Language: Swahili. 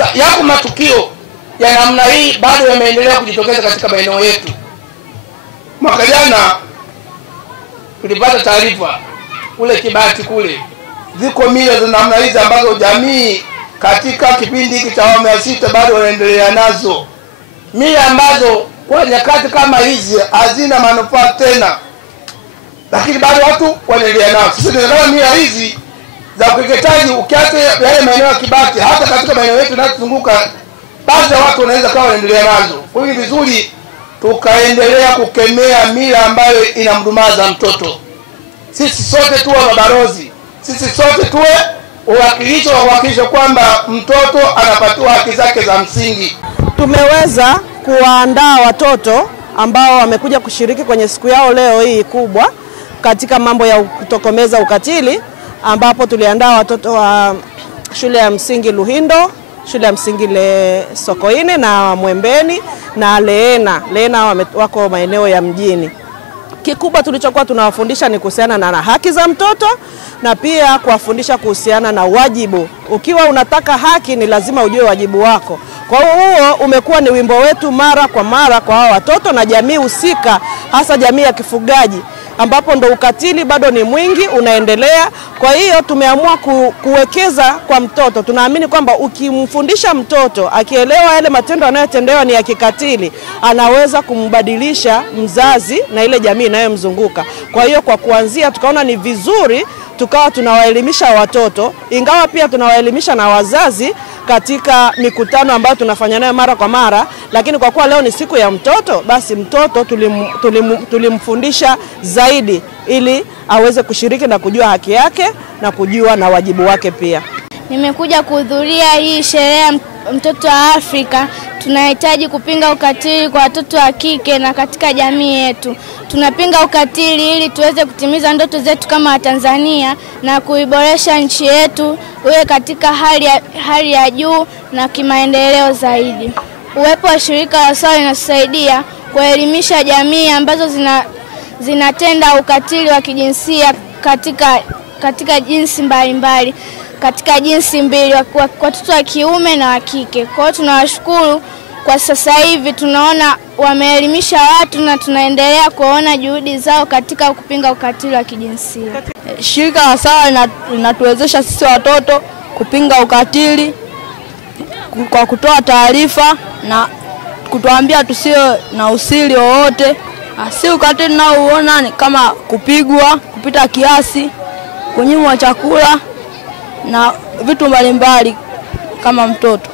Sasa yako matukio ya namna hii bado yameendelea kujitokeza katika maeneo yetu. Mwaka jana tulipata taarifa kule Kibati kule, ziko mila za namna hizi ambazo jamii katika kipindi hiki cha awamu ya 6 bado wanaendelea nazo. Mila ambazo kwa nyakati kama hizi hazina manufaa tena, lakini bado watu wanaendelea nazo. Sisi tunataka mila hizi za ukeketaji ukiacha yale maeneo ya Kibati, hata katika maeneo yetu yanayozunguka baadhi ya watu wanaweza kawa wanaendelea nazo. Kwa hiyo vizuri tukaendelea kukemea mila ambayo inamdumaza mtoto. Sisi sote tuwe mabalozi, sisi sote tuwe uwakilisho kwamba mtoto anapatiwa haki zake za msingi. Tumeweza kuwaandaa watoto ambao wamekuja kushiriki kwenye siku yao leo hii kubwa katika mambo ya kutokomeza ukatili, ambapo tuliandaa watoto wa shule ya msingi Luhindo, shule ya msingi Sokoine na Mwembeni na Leena wako maeneo ya mjini. Kikubwa tulichokuwa tunawafundisha ni kuhusiana na haki za mtoto na pia kuwafundisha kuhusiana na wajibu. Ukiwa unataka haki ni lazima ujue wajibu wako. Kwa hiyo umekuwa ni wimbo wetu mara kwa mara kwa hao watoto na jamii husika, hasa jamii ya kifugaji ambapo ndo ukatili bado ni mwingi unaendelea. Kwa hiyo tumeamua kuwekeza kwa mtoto. Tunaamini kwamba ukimfundisha mtoto akielewa yale matendo anayotendewa ni ya kikatili, anaweza kumbadilisha mzazi na ile jamii inayomzunguka. Kwa hiyo kwa kuanzia tukaona ni vizuri tukawa tunawaelimisha watoto, ingawa pia tunawaelimisha na wazazi katika mikutano ambayo tunafanya nayo mara kwa mara, lakini kwa kuwa leo ni siku ya mtoto, basi mtoto tulimfundisha zaidi ili aweze kushiriki na kujua haki yake na kujua na wajibu wake pia. Nimekuja kuhudhuria hii sherehe ya mtoto wa Afrika. Tunahitaji kupinga ukatili kwa watoto wa kike na katika jamii yetu. Tunapinga ukatili ili tuweze kutimiza ndoto zetu kama Watanzania na kuiboresha nchi yetu iwe katika hali ya juu na kimaendeleo zaidi. Uwepo wa shirika la SAWA linasaidia kuelimisha jamii ambazo zinatenda ukatili wa kijinsia katika jinsi mbalimbali, katika jinsi mbili, watoto wa kiume na wa kike. Kwa hiyo tunawashukuru kwa sasa hivi tunaona wameelimisha watu na tunaendelea kuona juhudi zao katika kupinga ukatili wa kijinsia. Shirika la SAWA linatuwezesha sisi watoto kupinga ukatili kwa kutoa taarifa na kutuambia tusiwe na usiri wowote. Si ukatili nao uona ni kama kupigwa kupita kiasi, kunyimwa chakula na vitu mbalimbali kama mtoto.